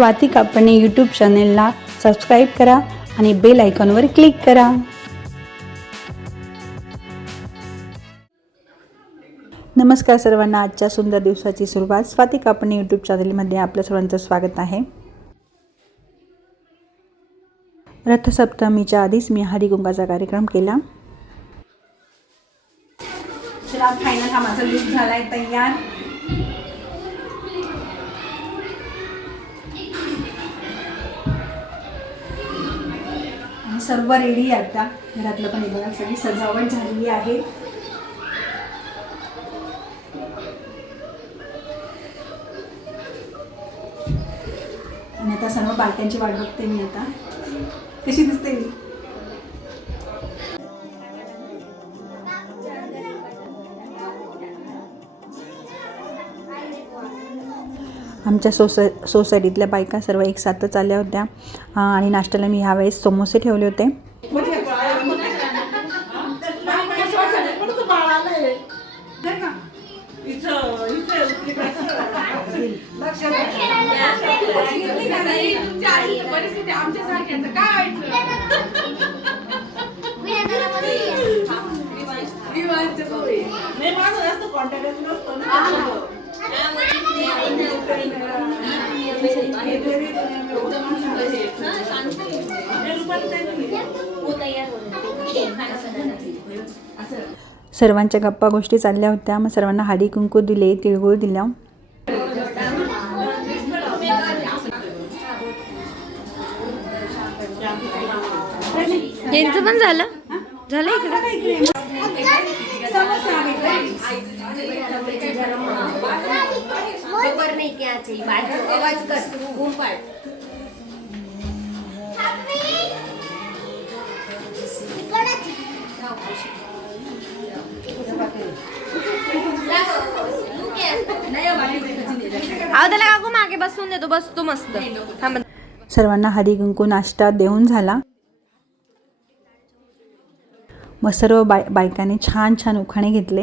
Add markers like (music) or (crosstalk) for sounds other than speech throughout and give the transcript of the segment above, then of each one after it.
स्वाती कापणे यूट्यूब चॅनेलला सबस्क्राईब करा आणि बेल आयकॉनवर क्लिक करा. नमस्कार सर्वांना आजच्या सुंदर दिवसाची सुरुवात स्वाती कापणे यूट्यूब चॅनेलमध्ये आपल्या सर्वांचं स्वागत आहे. रथसप्तमीच्या आधीच मी हरिगुंगाचा कार्यक्रम केला. फायनल हा माझा लूक झालाय तयार. सर्व रेडी आहे आता. घरातलं पण बघा सगळी सजावट झालेली आहे. आणि आता सर्व बालक्यांची वाट बघते मी आता. कशी दिसते? मी आमच्या सोसाय सोसायटीतल्या बायका सर्व एक साथच आल्या होत्या. आणि नाश्त्याला मी ह्यावेळेस समोसे ठेवले होते. नाही माझं जास्त कॉन्टॅक्ट नसतो ना. सर्वांच्या गप्पा गोष्टी चालल्या होत्या. मग सर्वांना हाडी कुंकू दिले तिळगुळ दिला. यांचं पण झालं? झालं इकडे? अहो त्याला काकू मागे बसून देतो बसतो मस्त. सर्वांना हरी कुंकू नाश्ता देऊन झाला. मग सर्व बाय बायकांनी छान छान उखाणे घेतले.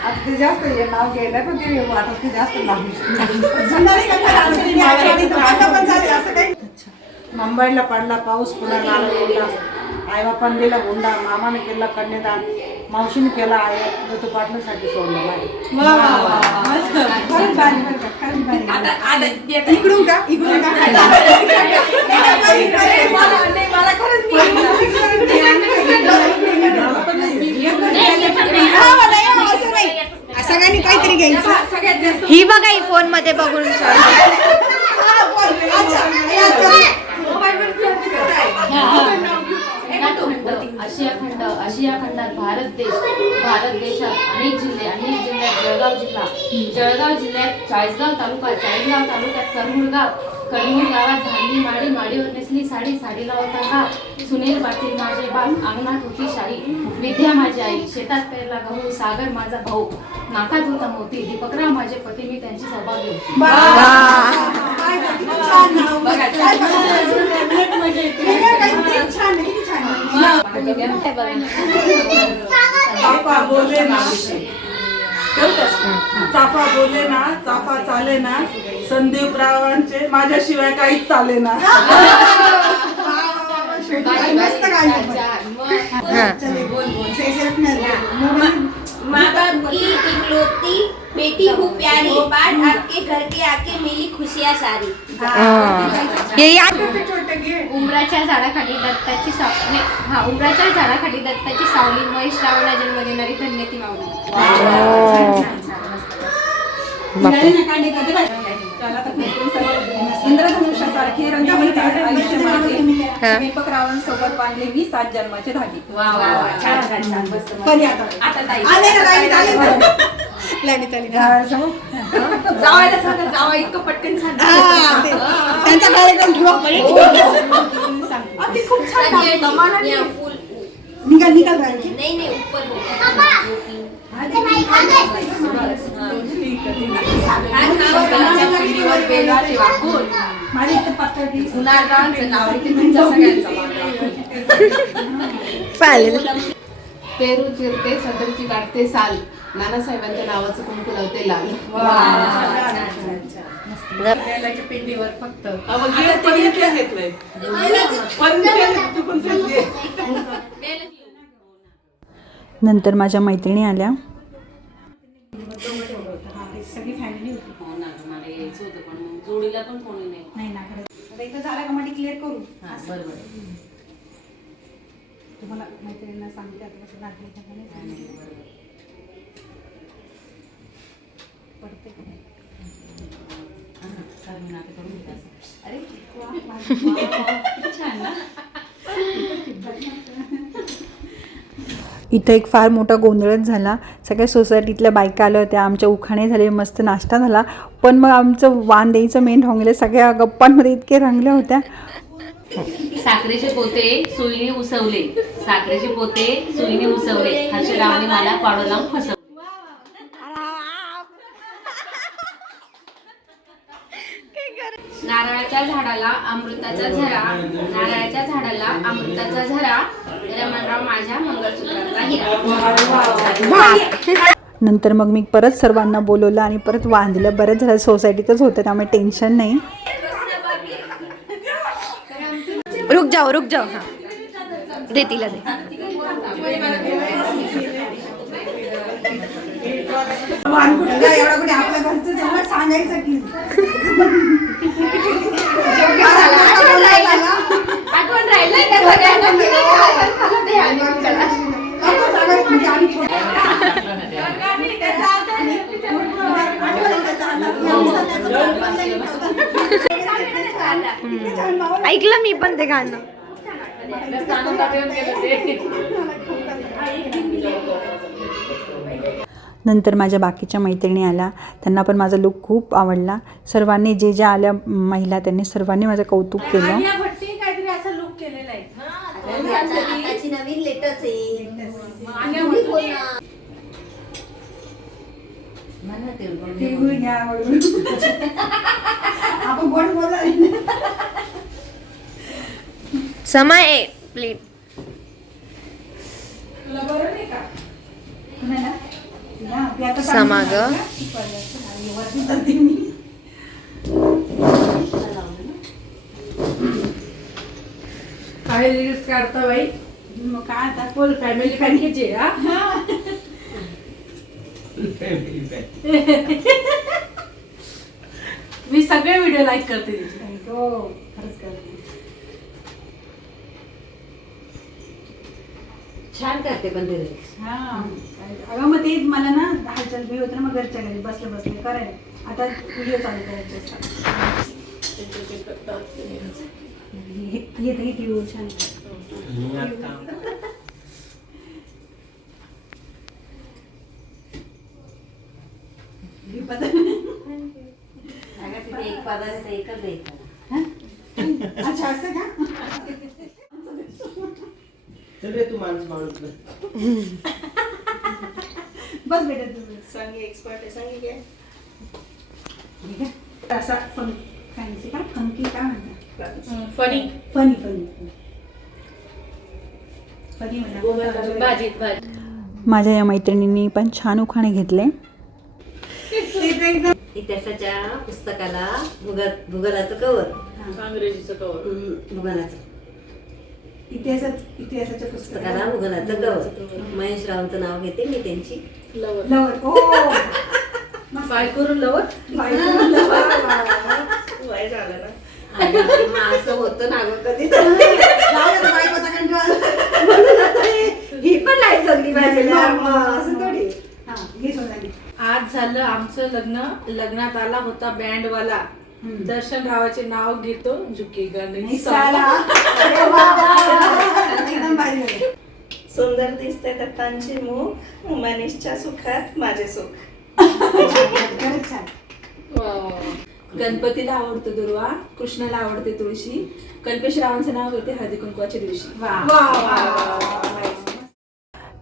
आपले ते जास्त हे नाव घ्यायला पण ते आता ते जास्त नाव मुंबईला पडला पाऊस पुन्हा आई बापांनी दिला हुंडा मामाने केला कन्यादान. मावशीने केला आई ऋतू पाटलासाठी सोडलं इकडून का? इकडून का? हा, मला या, असं नाही. सगळ्यांनी काहीतरी घ्यायचं ही बघा ही फोन. मध्ये बघून आशिया खंड आशिया खंडात भारत देश भारत देशात अनेक जिल्हे अनेक जिल्ह्यात जळगाव जिल्हा. जळगाव जिल्ह्यात चाळीसगाव तालुका चाळीसगाव तालुक्यात करमुळगाव करमुळ गावात धांडी माडी माडीवर नेसली साडी साडीला होता हा सुनील पाटील माझे बाप अंगणात होती शाही विद्या माझी आई. शेतात पेरला गहू सागर माझा भाऊ. नाकात होता मोती. दीपकराव माझे पती. मी त्यांची होती. चाफा बोले ना. चाफा बोले ना चाफा चाले ना. संदीप रावांचे माझ्याशिवाय काहीच चाले ना. मस्त माँ बाप की इकलौती बेटी हूँ प्यारी। बाट आपके घर के आके मिली खुशियाँ सारी। उमराच्या झाडाखाली दत्ताची साव नाही, हा उमराच्या झाडाखाली दत्ताची सावली महेश रावला जन्म देणारी धन्य ती माऊली. इंद्रधनुष्याचा सारखे रंगावली दीपक रावांसोबत बांधले मी सात जन्माचे धागे. वा वा वा छान छान छान. मस्त कधी आता? आले ना आले. जावायला सांगा जावा इतकं पटकन हा, त्यांचा कार्यक्रम ठेवा ते खूप छान नाही- निकाल निकाल माझ्या इथे पातळ नाव तुमच्या सगळ्यांचं. (laughs) पेरू चिरते सदरची गाठते साल. नानासाहेबांच्या नावाचं कुंकू लावते लाल. पिंडीवर फक्त. नंतर माझ्या मैत्रिणी आल्या. सगळी फॅमिली होती. हो ना ग, मला यायचं होतं पण मग जोडीला पण कोणी नाही. नाही ना एकदा झाला का मध्ये क्लिअर करू? हा बरोबर तुम्हाला मैत्रिणींना सांगते आता कसं का नाही पडते. का नाही? कारण नाटक करून घेत असं. अरे वा, वा, वा, (laughs) किती छान ना. इथं एक फार मोठा गोंधळच झाला. सगळ्या सोसायटीतल्या बायका आल्या होत्या. आमच्या उखाणे झाले मस्त नाश्ता झाला. पण मग आमचं वाण द्यायचं मेन राहून सगळ्या गप्पांमध्ये इतके रंगल्या होत्या. साखरेचे पोते सुईने उसवले. साखरेचे पोते सुईने उसवले. हर्षरावने मला पाडू लावून फसवले. नारळाच्या झाडाला अमृताचा झरा नारळाच्या झाडाला अमृताचा झरा रमणराव माझ्या मंगळसूत्राचा हिरा. नंतर मग मी परत सर्वांना बोलवलं आणि परत वांधलं बरंच झालं सोसायटीतच होतं त्यामुळे टेन्शन नाही. रुक जाओ रुक जाओ. हाँ. दे तिला दे. आपल्या घरचं सांगायचं की? ऐकलं मी पण ते गाणं. नंतर माझ्या बाकीच्या मैत्रिणी आल्या. त्यांना पण माझा लुक खूप आवडला. सर्वांनी जे ज्या आल्या महिला त्यांनी सर्वांनी माझं कौतुक केलं. नवीन (laughs) समय प्लेट समाग काय रील्स काढता बाई. मग काय आता? फुल फॅमिली पॅकेज आहे हा. (laughs) मी सगळे व्हिडिओ लाईक करते तिचे. हो खरंच करते छान करते पण ते. हा अगं मग ते मला ना हालचाल बी होत ना मग घरच्या घरी बसले बसले करायला आता व्हिडिओ चालू करायचे. (laughs) हे- येते हे टी छान अगं तिथे एक पदार्थ एकच द्यायचा. अच्छा असं का? सगळे तू माणूस माणूस बस बेटा तू संगी एक्सपर्ट आहे संगी काय ठीक आहे? असा फन फॅन्सी का फंकी काय म्हणतात? फनी फनी फनी फनी म्हणा. भाजीत भाजी. माझ्या या मैत्रिणींनी पण छान उखाणे घेतले. (laughs) इतिहासाच्या पुस्तकाला भूगोल भूगोलाचं कवर अंग्रेजीचं कवर भूगोलाचं. इतिहासाच इतिहासाच्या पुस्तकाला भूगोलाचं कवर महेश रावांचं नाव घेते मी त्यांची. लवर. लवर. ओ! (laughs) बाय करून लवर. आणि मग असं होतं ना गं कधी. (laughs) (laughs) ही पण नाही जगली पाहिजे असं आज झालं आमचं लग्न. लग्नात आला होता बँडवाला दर्शन रावाचे नाव घेतो. झालं. सुंदर दिसते दत्तांचे मुख. मनीषच्या सुखात माझे सुख. गणपतीला आवडतो दुर्वा. कृष्णाला आवडते तुळशी. कल्पेश रावांचं नाव घेते हळदी कुंकवाच्या दिवशी.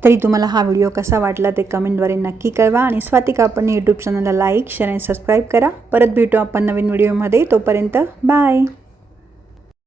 तरी तुम्हाला हा व्हिडिओ कसा वाटला ते कमेंटद्वारे नक्की कळवा आणि स्वातिका आपण यूट्यूब चॅनलला लाईक शेअर आणि सबस्क्राईब करा. परत भेटू आपण नवीन व्हिडिओमध्ये तोपर्यंत बाय